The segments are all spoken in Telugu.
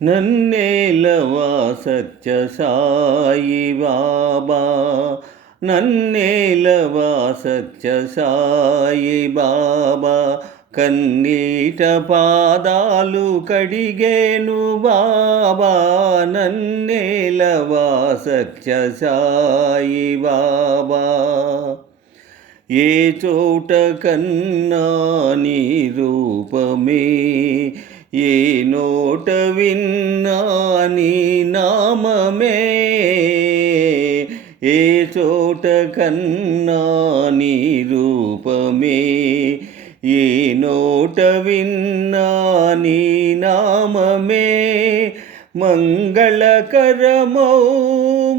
నన్నేలవా సత్య సాయి బాబా, నన్నేలవా సత్య సాయి బాబా. కన్నీట పాదాలు కడిగేను బాబా, నన్నేలవా సత్య సాయి బాబా. ఏ చోట కన్నా నీ రూపమే, ఏ నోట విన్నా నీ నామమే. ఏ చోట కన్నా నీ రూపమే, ఏ నోట విన్నా నీ నామమే. మంగళకరమౌ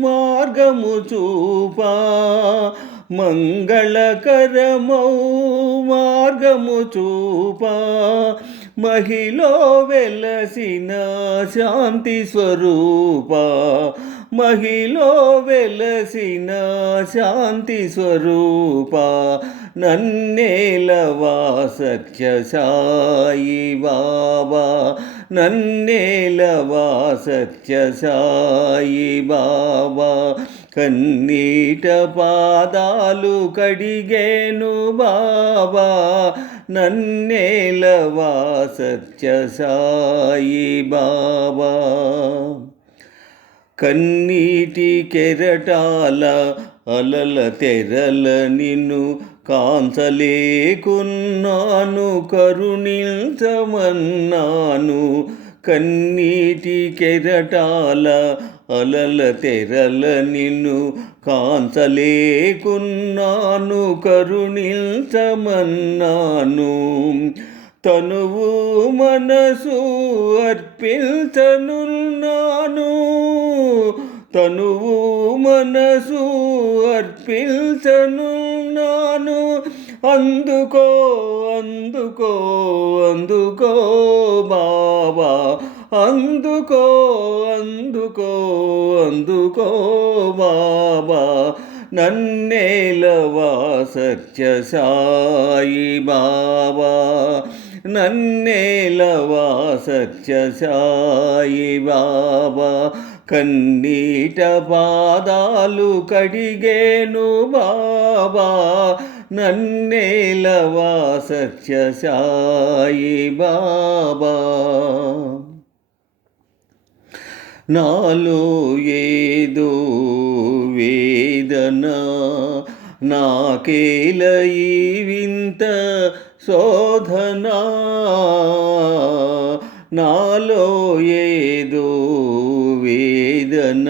మార్గము చూపా, మంగళకరమౌ మార్గము చూపా. మహిలో వెలసిన శాంతి స్వరూప, మహిలో వెలసిన శాంతి స్వరూప. నన్నేలవా సత్య సాయి బాబా, నన్నేలవా సత్య సాయి బాబా. కన్నీట పాదాలు కడిగేను బాబా, నన్నేలవా సత్య సాయి బాబా. కన్నీటి కెరటాల అలల తెరల నిన్ను కాంచలేకున్నాను, కరుణించమన్నాను. కన్నీటి కెరటాల అలల తెరల నిన్ను కాంచలేకున్నాను, కరుణించమన్నాను. తనువు మనసు అర్పించనున్నాను, తనువు మనసు అర్పించనున్నాను. అందుకో అందుకో అందుకో బాబా, అందుకో అందుకో అందుకో బాబా. నన్నేలవా సత్య సాయి బాబా, నన్నేలవా సత్య సాయి బాబా. కన్నీట పాదాలు కడిగేను బాబా, నన్నేలవా సత్య సాయి బాబా. నాలో ఏదో వేదన, నాకేల ఈ వింత శోధన. నాలో ఏదో వేదన,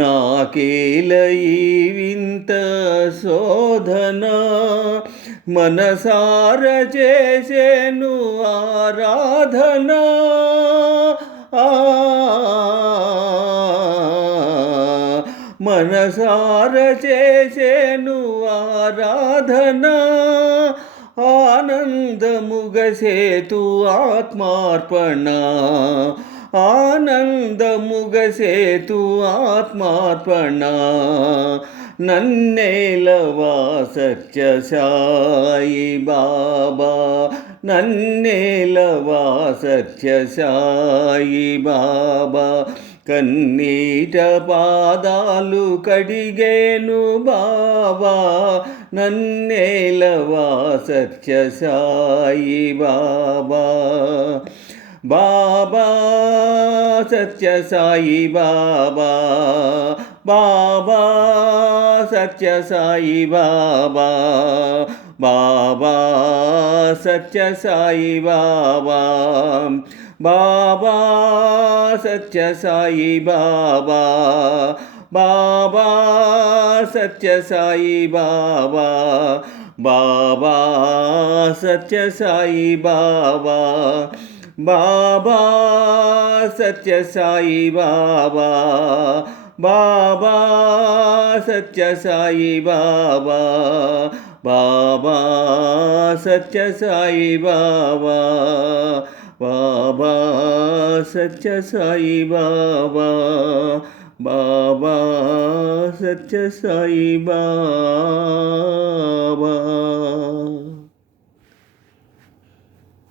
నాకేల ఈ వింత శోధన. మనసార చేసేను ఆరాధన, మనసార చేసేను ఆరాధన. ఆనందముగసేతు ఆత్మార్పణ, ఆనందముగసేతు ఆత్మార్పణ. నన్నేలవా సత్య సాయి బాబా, నన్నేలవా సత్య సాయి బాబా. కన్నీట పాదాలు కడిగేను బాబా, నన్నేలవా సత్య సాయి బాబా. బాబా సత్య సాయి బాబా, బాబా సత్య సాయి బాబా, బాబా సత్య సాయి బాబా. బాబా సత్య సాయి బాబా, బాబా సత్య సాయి బాబా, బాబా సత్య సాయి బాబా. బాబా సత్య సాయి బాబా, బాబా సత్య సాయి బాబా, బాబా సత్య సాయి బాబా, బాబా సత్య సాయి బాబా, బాబా సత్య సాయి బాబా.